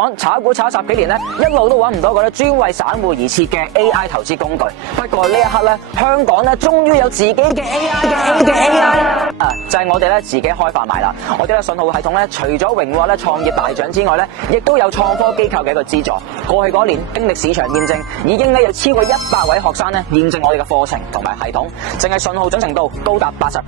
港炒股炒10幾年咧，一路都揾唔到個咧專為散戶而設嘅 AI 投資工具。不過呢一刻咧，香港咧終於有自己嘅 AI 就係我哋咧自己開發埋啦。我哋嘅信號系統咧，除咗榮獲咧創業大獎之外咧，亦都有創科機構嘅一個資助。過去嗰年經歷市場驗證，已經咧有超過100位學生咧驗證我哋嘅課程同埋系統，淨係信號準程度高達80%，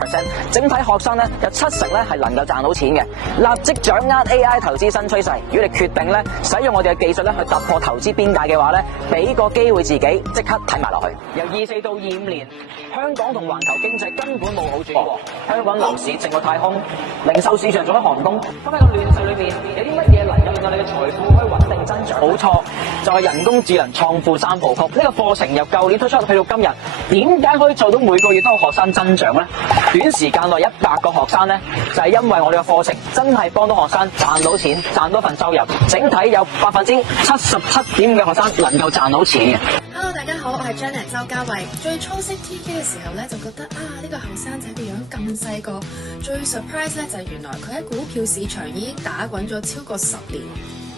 整體學生咧有70%咧係能夠賺到錢嘅。立即掌握 AI 投資新趨勢。如果你決定咧使用我哋嘅技術咧去突破投資邊界嘅話咧，俾個機會自己即刻睇埋落去。由24到25年，香港同環球經濟根本冇好轉過。香港樓市靜過太空，零售市場做咗寒冬。咁喺個亂世裏面，有啲乜嘢能夠令到你嘅財富可以穩定增長？冇錯，就係人工智能創富3部曲。呢個課程由舊年推出去到今日，點解可以做到每個月都有學生增長咧？短時間內100個學生咧，就係因為我哋嘅課程真係幫到學生賺到錢，賺到份收入。整體有77.5%嘅學生能夠賺到錢嘅。Hello， 大家好，我係 Janet 周家慧。最初識 TK 嘅時候咧，就覺得呢個後生仔個樣咁細個。最 surprise 咧就係原來佢喺股票市場已經打滾咗超過10年，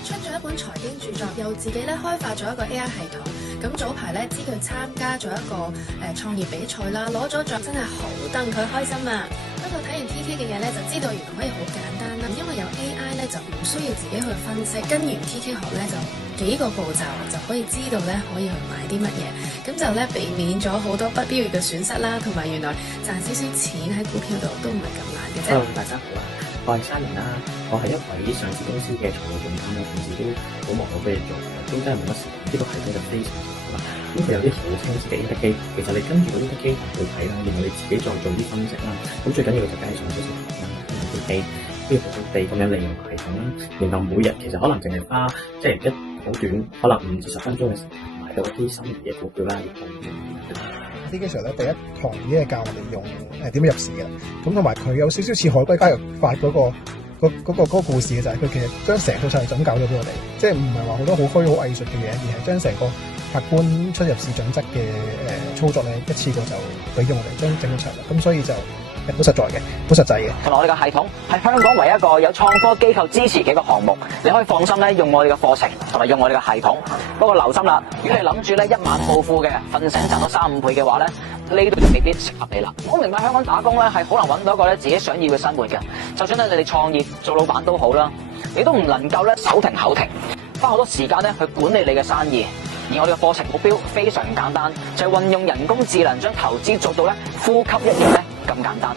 出咗一本財經著作，又自己咧開發咗一個 AI 系統。咁早排咧知佢參加咗一個創業比賽啦，攞咗獎，真係好戥佢開心啊！不過睇完 TK 嘅嘢咧，就知道原來可以好簡單啦，因為有 AI 咧就唔需要自己去分析，跟完 TK 學咧就幾個步驟就可以知道咧可以去買啲乜嘢，咁就咧避免咗好多不必要嘅損失啦，同埋原來賺少少錢喺股票度都唔係咁難嘅啫。Hello， 大家好啊，我係Simon啦，我係一位上市公司嘅財務總監啦，平時都好忙好多嘢做，都真係冇乜時間。呢個系統就非常好啦，咁佢有啲好清晰嘅 input 機，其實你跟住嗰啲 input 機去睇啦，然後你自己再做啲分析啦，咁最緊要就梗係上少少堂啦，然後地呢個好好地咁樣利用系統啦，然後每日其實可能淨係花即係一好短，可能5至10分鐘嘅時間買到一啲心儀嘅股票啦。呢個時候咧，第一堂已經係教我哋用點樣入市嘅，咁同埋佢有少少似海龜加入法嗰個故事嘅，就係佢其實將成套策略咁教咗俾我哋，即係唔係話好多好虛好藝術嘅嘢，而係將成個客觀出入市準則嘅操作咧，一次過就俾咗我哋將整個策略，咁所以就好實在嘅，好實際嘅。同埋我哋嘅系統係香港唯一一個有創科機構支持嘅一個項目，你可以放心咧用我哋嘅課程同埋用我哋嘅系統。不過留心啦，如果你諗住咧一晚暴富嘅，瞓醒賺到3-5倍嘅話咧，呢度就未必適合你啦。我明白香港打工咧係好難揾到一個咧自己想要嘅生活嘅，就算咧你哋創業做老闆都好啦，你都唔能夠咧手停口停，花好多時間咧去管理你嘅生意。而我哋嘅課程目標非常簡單，就係運用人工智能將投資做到咧呼吸一樣咧咁簡單。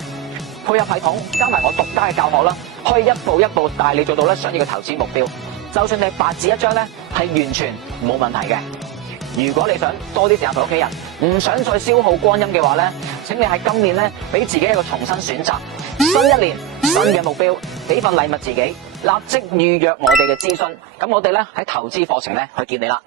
配合系統加埋我獨家嘅教學啦，可以一步一步帶你做到咧想要嘅投資目標。就算你白紙一張咧，係完全冇問題嘅。如果你想多啲時間陪屋企人，唔想再消耗光陰嘅話咧，請你喺今年咧俾自己一個重新選擇。新一年新嘅目標，俾份禮物自己，立即預約我哋嘅諮詢。咁我哋咧喺投資課程咧去見你啦。